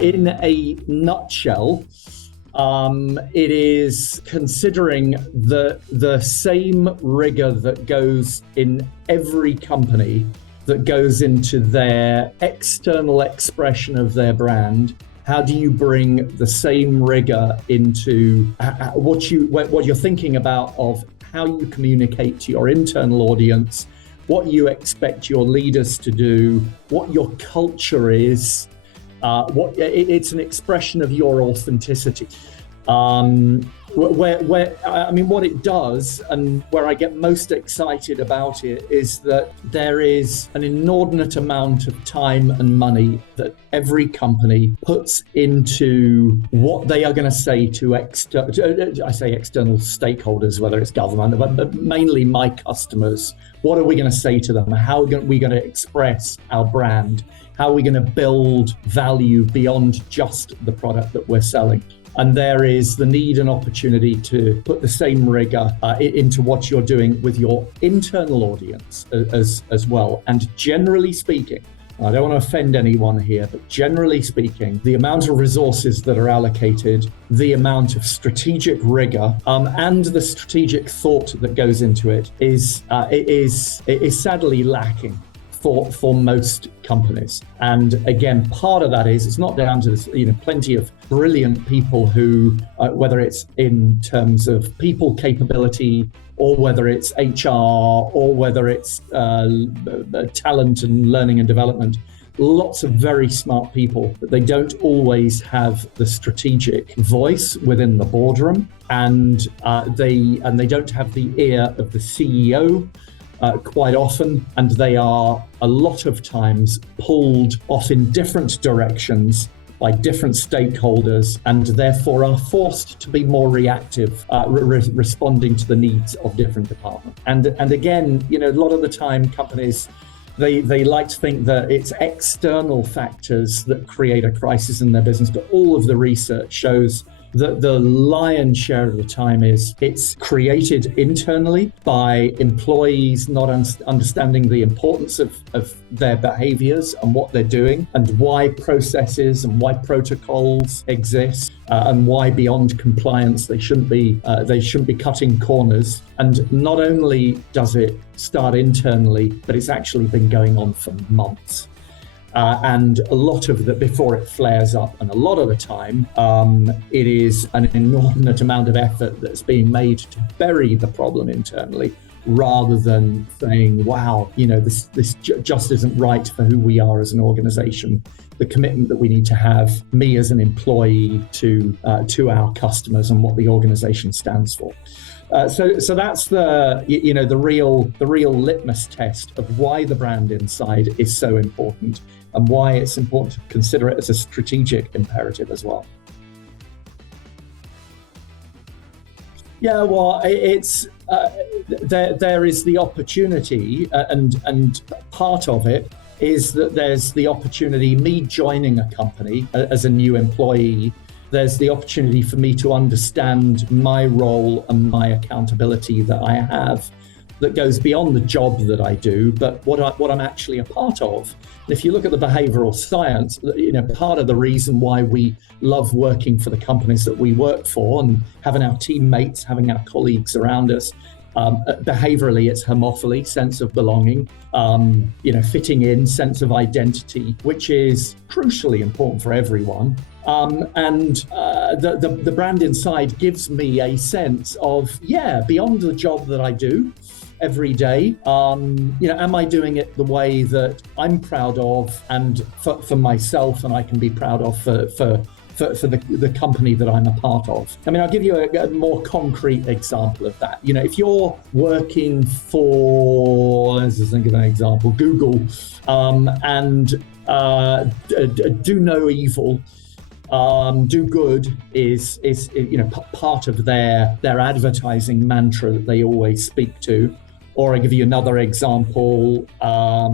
in a nutshell, it is considering the same rigor that goes in every company that goes into their external expression of their brand. How do you bring the same rigor into what you're thinking about of how you communicate to your internal audience, what you expect your leaders to do, what your culture is, it's an expression of your authenticity. What it does, and where I get most excited about it, is that there is an inordinate amount of time and money that every company puts into what they are going to say to external stakeholders, whether it's government, but mainly my customers. What are we going to say to them? How are we going to express our brand? How are we going to build value beyond just the product that we're selling? And there is the need and opportunity to put the same rigor into what you're doing with your internal audience as well. And generally speaking, I don't want to offend anyone here, but generally speaking, the amount of resources that are allocated, the amount of strategic rigor, and the strategic thought that goes into it is sadly lacking for most companies. And again, part of that is it's not down to this, plenty of brilliant people who, whether it's in terms of people capability, or whether it's HR, or whether it's talent and learning and development, lots of very smart people, but they don't always have the strategic voice within the boardroom, and they don't have the ear of the CEO quite often, and they are a lot of times pulled off in different directions by different stakeholders, and therefore are forced to be more reactive, responding to the needs of different departments. And again, a lot of the time companies, they like to think that it's external factors that create a crisis in their business, but all of the research shows that the lion's share of the time it's created internally by employees not understanding the importance of their behaviors and what they're doing, and why processes and why protocols exist, and why beyond compliance they shouldn't be cutting corners. And not only does it start internally, but it's actually been going on for months. And a lot of before it flares up, and a lot of the time, it is an inordinate amount of effort that's being made to bury the problem internally, rather than saying, wow, this just isn't right for who we are as an organization, the commitment that we need to have, me as an employee, to our customers and what the organization stands for. So that's the real litmus test of why the brand inside is so important, and why it's important to consider it as a strategic imperative as well. Yeah, well, it's there is the opportunity, and part of it is that there's the opportunity, me joining a company as a new employee, there's the opportunity for me to understand my role and my accountability that I have, that goes beyond the job that I do, but what I'm actually a part of. And if you look at the behavioral science, part of the reason why we love working for the companies that we work for and having our teammates, having our colleagues around us, behaviorally, it's homophily, sense of belonging, fitting in, sense of identity, which is crucially important for everyone. The brand inside gives me a sense of, beyond the job that I do every day, am I doing it the way that I'm proud of, and for myself, and I can be proud of for the company that I'm a part of. I mean, I'll give you a more concrete example of that. If you're working for, let's just think of an example, Google, and do no evil, do good is part of their advertising mantra that they always speak to. Or I give you another example, a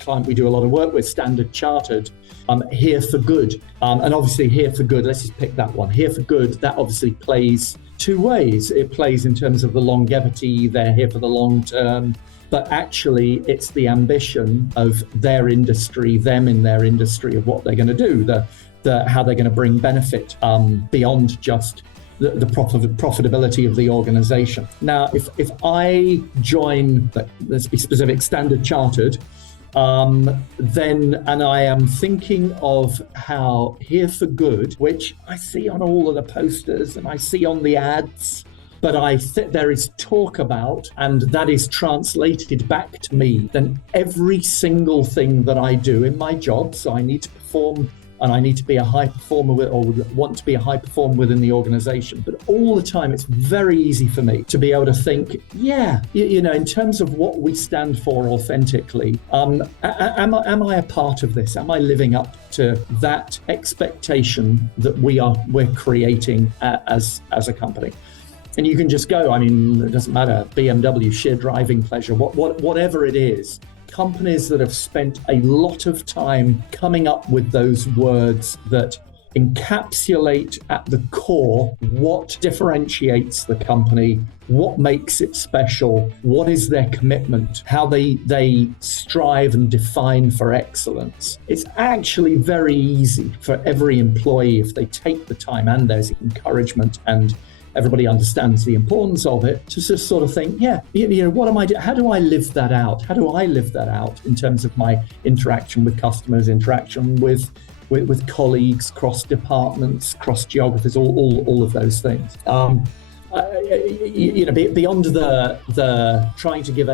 client we do a lot of work with, Standard Chartered, here for good. And obviously here for good, let's just pick that one. Here for good, that obviously plays two ways. It plays in terms of the longevity, they're here for the long term, but actually it's the ambition of their industry, them in their industry, of what they're going to do, how they're going to bring benefit beyond just the profitability of the organization. Now, if I join, let's be specific, Standard Chartered, then, and I am thinking of how Here for Good, which I see on all of the posters and I see on the ads, but I think there is talk about, and that is translated back to me, then every single thing that I do in my job, so I need to perform and I need to be a high performer or want to be a high performer within the organization. But all the time, it's very easy for me to be able to think, yeah, in terms of what we stand for authentically, am I a part of this? Am I living up to that expectation that we're creating as a company? And you can just go, it doesn't matter, BMW, sheer driving pleasure, whatever it is. Companies that have spent a lot of time coming up with those words that encapsulate at the core what differentiates the company, what makes it special, what is their commitment, how they strive and define for excellence. It's actually very easy for every employee, if they take the time and there's encouragement and everybody understands the importance of it, to just sort of think, what am I doing? How do I live that out? How do I live that out in terms of my interaction with customers, interaction with colleagues, cross departments, cross geographies, all of those things. Beyond the trying to give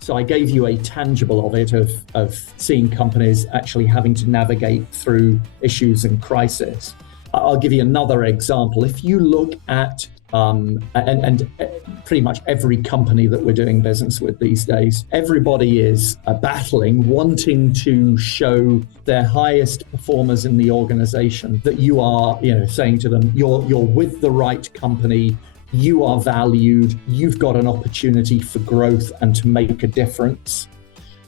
so I gave you a tangible of it, of seeing companies actually having to navigate through issues and crisis. I'll give you another example. If you look at and pretty much every company that we're doing business with these days, everybody is battling, wanting to show their highest performers in the organization that you are, saying to them, you're with the right company, you are valued, you've got an opportunity for growth and to make a difference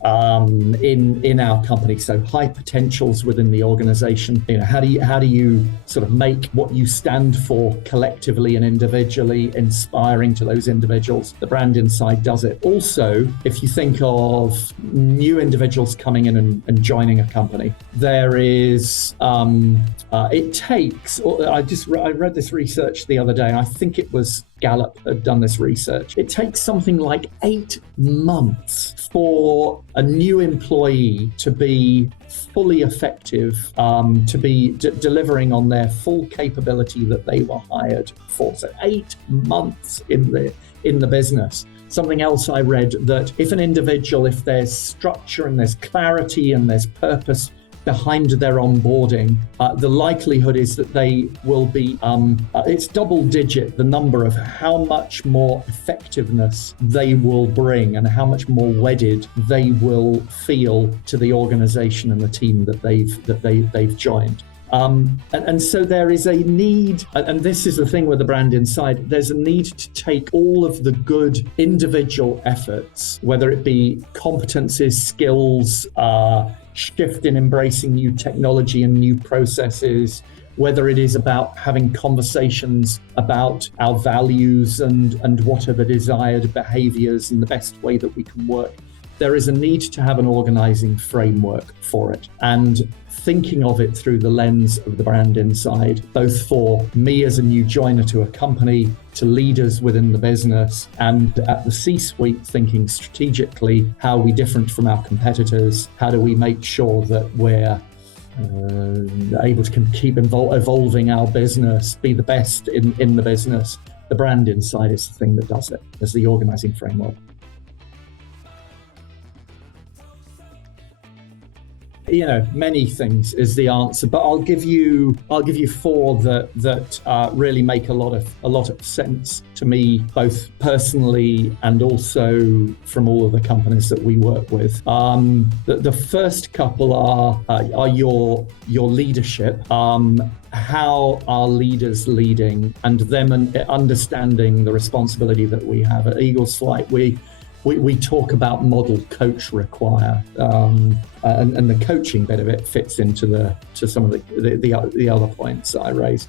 in our company. So high potentials within the organization. How do you sort of make what you stand for collectively and individually inspiring to those individuals? The brand inside does it. Also, if you think of new individuals coming in and joining a company, there is it takes. I read this research the other day. I think it was Gallup had done this research. It takes something like 8 months for a new employee to be fully effective, to be delivering on their full capability that they were hired for. So 8 months in the business. Something else I read, that if an individual, if there's structure and there's clarity and there's purpose behind their onboarding, the likelihood is that they will be, it's double digit, the number of how much more effectiveness they will bring and how much more wedded they will feel to the organization and the team that they've joined. And so there is a need, and this is the thing with the brand inside, there's a need to take all of the good individual efforts, whether it be competencies, skills, shift in embracing new technology and new processes, whether it is about having conversations about our values and what are the desired behaviors and the best way that we can work. There is a need to have an organizing framework for it, and thinking of it through the lens of the brand inside, both for me as a new joiner to a company, to leaders within the business, and at the C-suite, thinking strategically, how are we different from our competitors? How do we make sure that we're able to keep evolving our business, be the best in the business? The brand inside is the thing that does it, as the organizing framework. Many things is the answer, but I'll give you 4 that really make a lot of sense to me, both personally and also from all of the companies that we work with. The first couple are your leadership. How are leaders leading, and them and understanding the responsibility that we have at Eagles Flight. We talk about model, coach, require, and the coaching bit of it fits into some of the other points that I raised.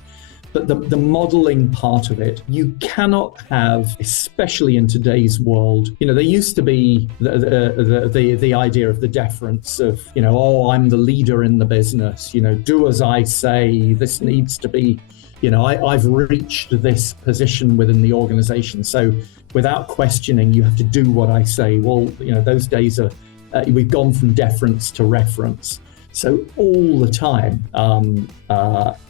But the modeling part of it, you cannot have, especially in today's world, there used to be the idea of the deference of, oh, I'm the leader in the business, do as I say, this needs to be, I've reached this position within the organization. So without questioning, you have to do what I say. Well, those days are, we've gone from deference to reference. So all the time,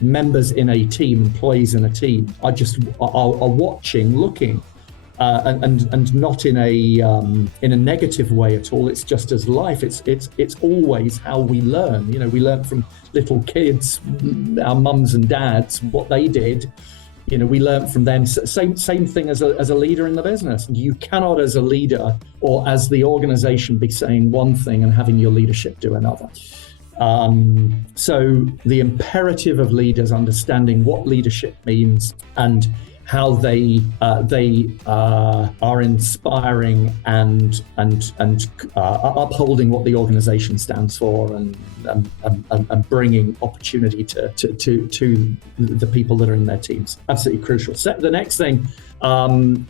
members in a team, employees in a team, are watching, looking, and not in a negative way at all. It's just as life. It's always how we learn. We learn from little kids, our mums and dads, what they did. We learn from them. Same thing as a leader in the business. You cannot, as a leader or as the organization, be saying one thing and having your leadership do another. So the imperative of leaders understanding what leadership means and how they are inspiring and upholding what the organization stands for and bringing opportunity to the people that are in their teams. Absolutely crucial. So the next thing,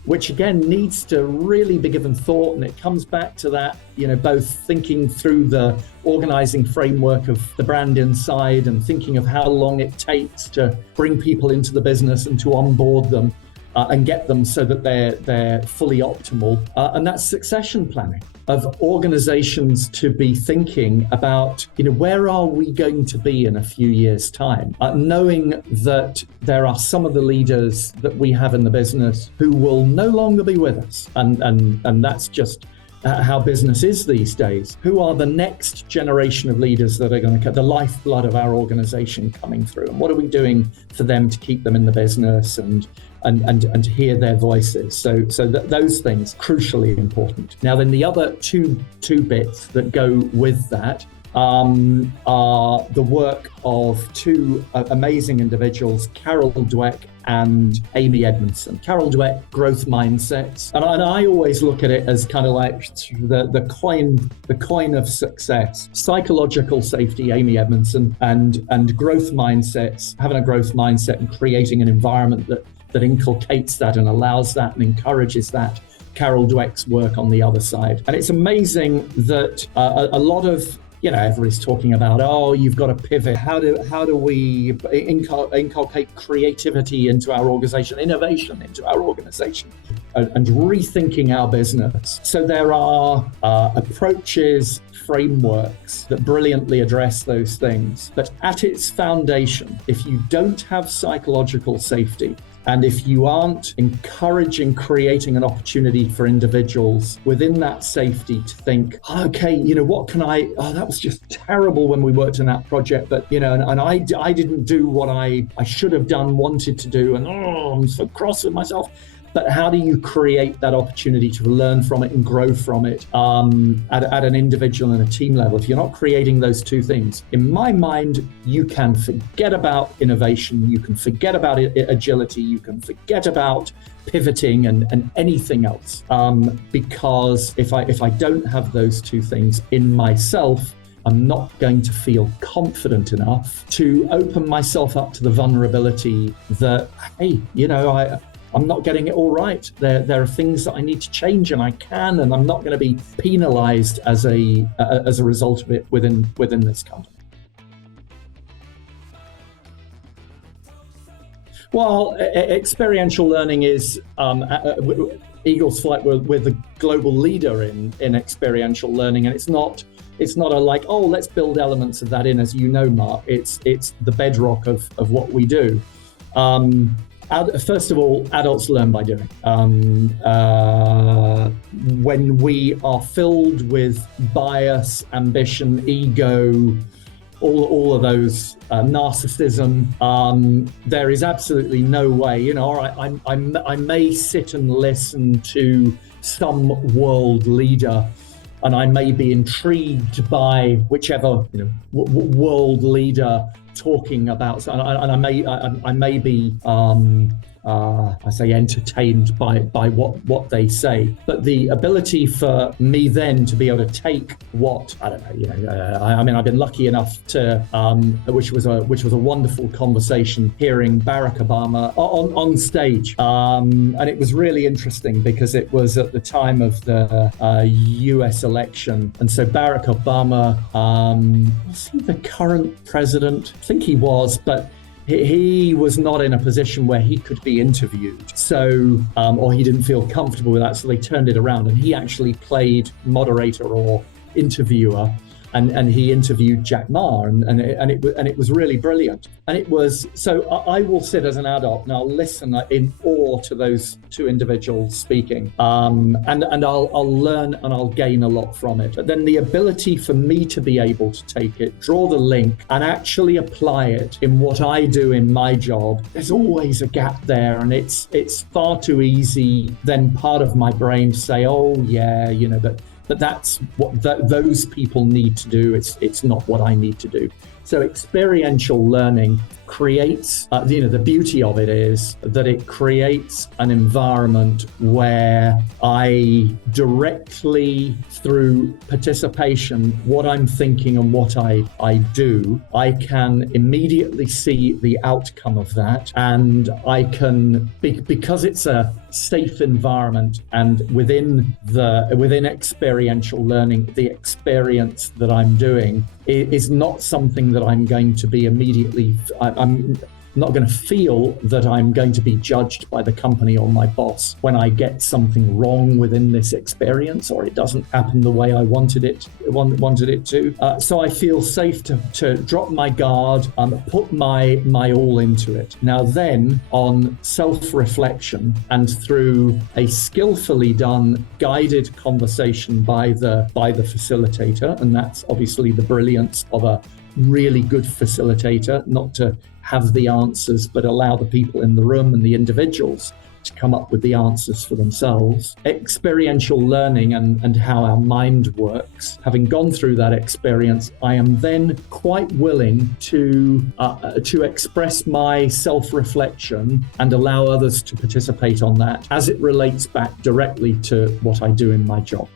which again needs to really be given thought, and it comes back to that, both thinking through the organizing framework of the brand inside and thinking of how long it takes to bring people into the business and to onboard them and get them so that they're fully optimal. And that's succession planning of organizations to be thinking about, where are we going to be in a few years' time? Knowing that there are some of the leaders that we have in the business who will no longer be with us. And that's just how business is these days. Who are the next generation of leaders that are going to cut the lifeblood of our organization coming through? And what are we doing for them to keep them in the business and to hear their voices? So those things, crucially important. Now then, the other two bits that go with that are the work of two amazing individuals, Carol Dweck and Amy Edmondson. Carol Dweck, growth mindsets, and I always look at it as kind of like the coin of success. Psychological safety, Amy Edmondson, and growth mindsets. Having a growth mindset and creating an environment that inculcates that and allows that and encourages that. Carol Dweck's work on the other side. And it's amazing that a lot of, everybody's talking about, oh, you've got to pivot. How do we inculcate creativity into our organization, innovation into our organization, and rethinking our business? So there are approaches, frameworks that brilliantly address those things. But at its foundation, if you don't have psychological safety, and if you aren't encouraging, creating an opportunity for individuals within that safety to think, okay, what can that was just terrible when we worked on that project, but, and I didn't do what I should have done, wanted to do, and I'm so cross with myself. But how do you create that opportunity to learn from it and grow from it at an individual and a team level? If you're not creating those two things, in my mind, you can forget about innovation, you can forget about agility, you can forget about pivoting and anything else. Because if I don't have those two things in myself, I'm not going to feel confident enough to open myself up to the vulnerability that, hey, I'm not getting it all right. There are things that I need to change, and I can, and I'm not going to be penalized as a result of it within this company. Well, experiential learning is Eagle's Flight. We're the global leader in experiential learning, and it's not a like, oh, let's build elements of that in, as you know, Mark. It's the bedrock of what we do. First of all, adults learn by doing. When we are filled with bias, ambition, ego, all of those, narcissism, there is absolutely no way. All right, I may sit and listen to some world leader, and I may be intrigued by whichever world leader talking about, and I may be I say entertained by what they say, but the ability for me then to be able to take what, I don't know, I mean, I've been lucky enough to, which was a wonderful conversation, hearing Barack Obama on stage, and it was really interesting because it was at the time of the US election, and so Barack Obama, was he the current president? I think he was, but he was not in a position where he could be interviewed. So, or he didn't feel comfortable with that. So they turned it around and he actually played moderator or interviewer. And he interviewed Jack Ma, and it was really brilliant. And it was, so I will sit as an adult and I'll listen in awe to those two individuals speaking, and I'll learn and I'll gain a lot from it. But then the ability for me to be able to take it, draw the link, and actually apply it in what I do in my job, there's always a gap there, and it's far too easy then part of my brain to say, oh yeah, but that's what those people need to do. It's not what I need to do. So experiential learning creates, the beauty of it is that it creates an environment where I directly, through participation, what I'm thinking and what I do, I can immediately see the outcome of that. And I can, because it's a safe environment, and within experiential learning, the experience that I'm doing is not something that I'm going to be immediately, I'm not going to feel that I'm going to be judged by the company or my boss when I get something wrong within this experience, or it doesn't happen the way I wanted it to. So I feel safe to drop my guard and put my all into it. Now then, on self-reflection and through a skillfully done guided conversation by the facilitator, and that's obviously the brilliance of a really good facilitator, not to have the answers, but allow the people in the room and the individuals to come up with the answers for themselves. Experiential learning and how our mind works. Having gone through that experience, I am then quite willing to express my self-reflection and allow others to participate on that as it relates back directly to what I do in my job.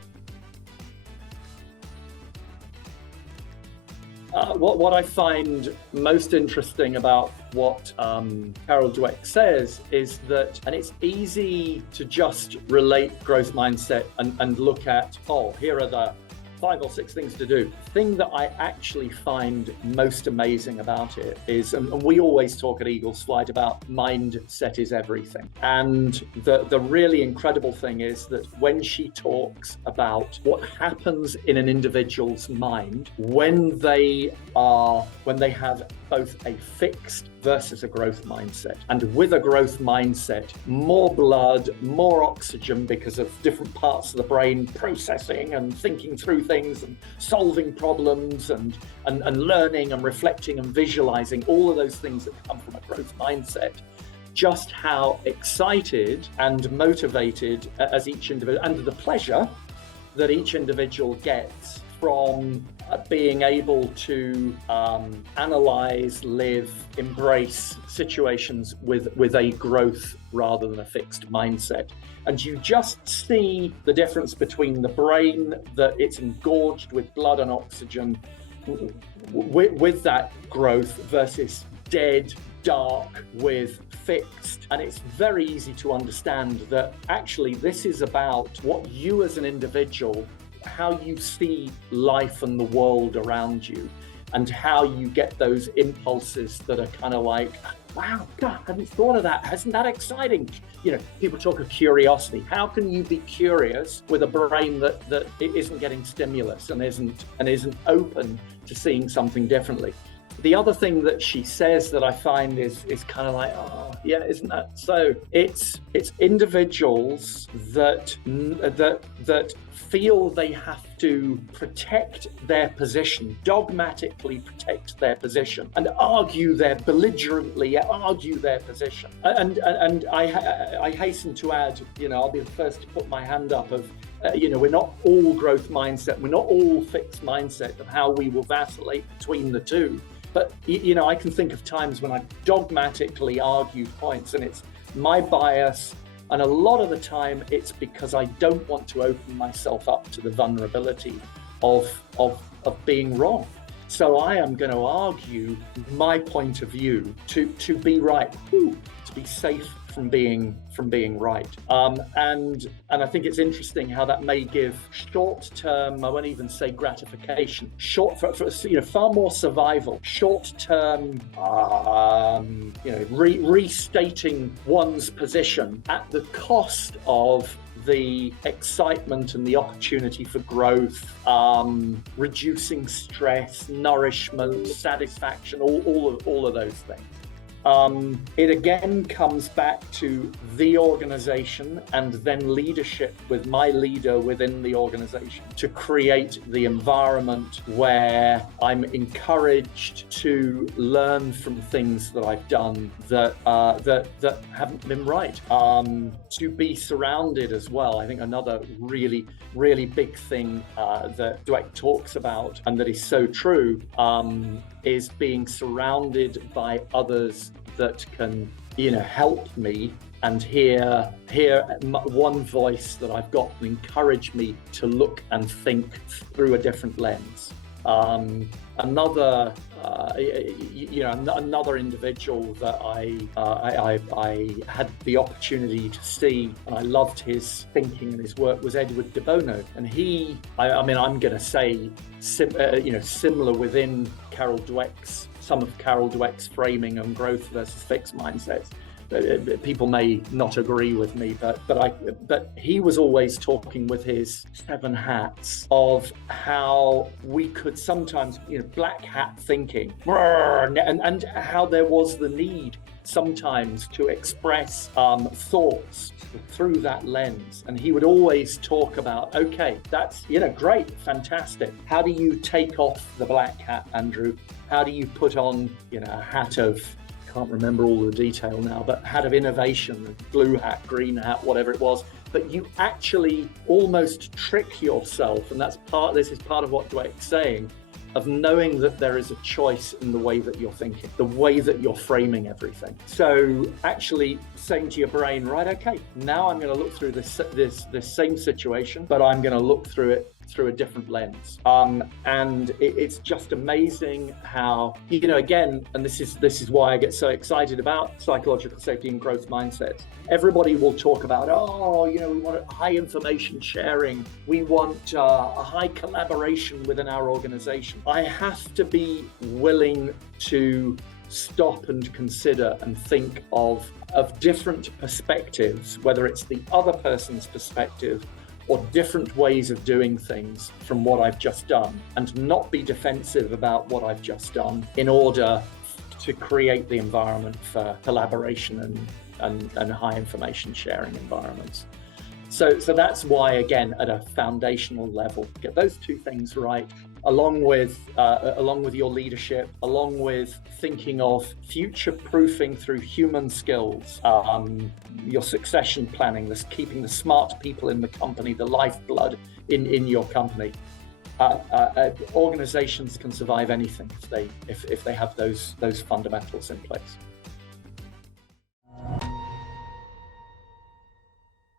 What I find most interesting about what Carol Dweck says is that, and it's easy to just relate growth mindset and look at, here are the 5 or 6 things to do. The thing that I actually find most amazing about it is, and we always talk at Eagle's Flight about mindset is everything. And the really incredible thing is that when she talks about what happens in an individual's mind when they have both a fixed versus a growth mindset. And with a growth mindset, more blood, more oxygen because of different parts of the brain processing and thinking through things and solving problems and learning and reflecting and visualizing, all of those things that come from a growth mindset. Just how excited and motivated as each individual, and the pleasure that each individual gets from being able to analyze, live, embrace situations with a growth rather than a fixed mindset. And you just see the difference between the brain, that it's engorged with blood and oxygen with that growth, versus dead, dark with fixed. And it's very easy to understand that actually this is about what you as an individual, how you see life and the world around you, and how you get those impulses that are kind of like, wow, God, I hadn't thought of that. Isn't that exciting? People talk of curiosity. How can you be curious with a brain that it isn't getting stimulus and isn't open to seeing something differently? The other thing that she says that I find is kind of like, oh yeah, isn't that so? It's individuals that feel they have to protect their position, dogmatically protect their position, and belligerently argue their position. And I hasten to add, I'll be the first to put my hand up of, we're not all growth mindset, we're not all fixed mindset of how we will vacillate between the two. But, I can think of times when I dogmatically argued points, and it's my bias. And a lot of the time, it's because I don't want to open myself up to the vulnerability of being wrong. So I am going to argue my point of view to be right, to be safe from being right. And I think it's interesting how that may give short-term, I won't even say gratification, far more survival, short-term, restating one's position at the cost of the excitement and the opportunity for growth, reducing stress, nourishment, satisfaction, all of those things. It again comes back to the organization and then leadership with my leader within the organization to create the environment where I'm encouraged to learn from things that I've done that haven't been right. To be surrounded as well. I think another really, really big thing that Dweck talks about and that is so true is being surrounded by others that can, help me and hear one voice that I've got and encourage me to look and think through a different lens. Another individual that I had the opportunity to see, and I loved his thinking and his work, was Edward de Bono. And I'm going to say, similar within some of Carol Dweck's framing and growth versus fixed mindsets. People may not agree with me, but he was always talking with his 7 hats of how we could sometimes, black hat thinking, and how there was the need sometimes to express thoughts through that lens. And he would always talk about, okay, that's, great, fantastic. How do you take off the black hat, Andrew? How do you put on, a hat of, can't remember all the detail now, but hat of innovation, blue hat, green hat, whatever it was. But you actually almost trick yourself, and this is part of what Dweck's saying, of knowing that there is a choice in the way that you're thinking, the way that you're framing everything. So actually saying to your brain, right, okay, now I'm going to look through this same situation, but I'm going to look through it through a different lens. And it's just amazing how, again, and this is why I get so excited about psychological safety and growth mindsets. Everybody will talk about, we want high information sharing. We want a high collaboration within our organization. I have to be willing to stop and consider and think of different perspectives, whether it's the other person's perspective or different ways of doing things from what I've just done, and not be defensive about what I've just done in order to create the environment for collaboration and high information sharing environments. So that's why, again, at a foundational level, get those two things right, along with your leadership, along with thinking of future-proofing through human skills, your succession planning, keeping the smart people in the company, the lifeblood in your company. Organizations can survive anything if they have those fundamentals in place.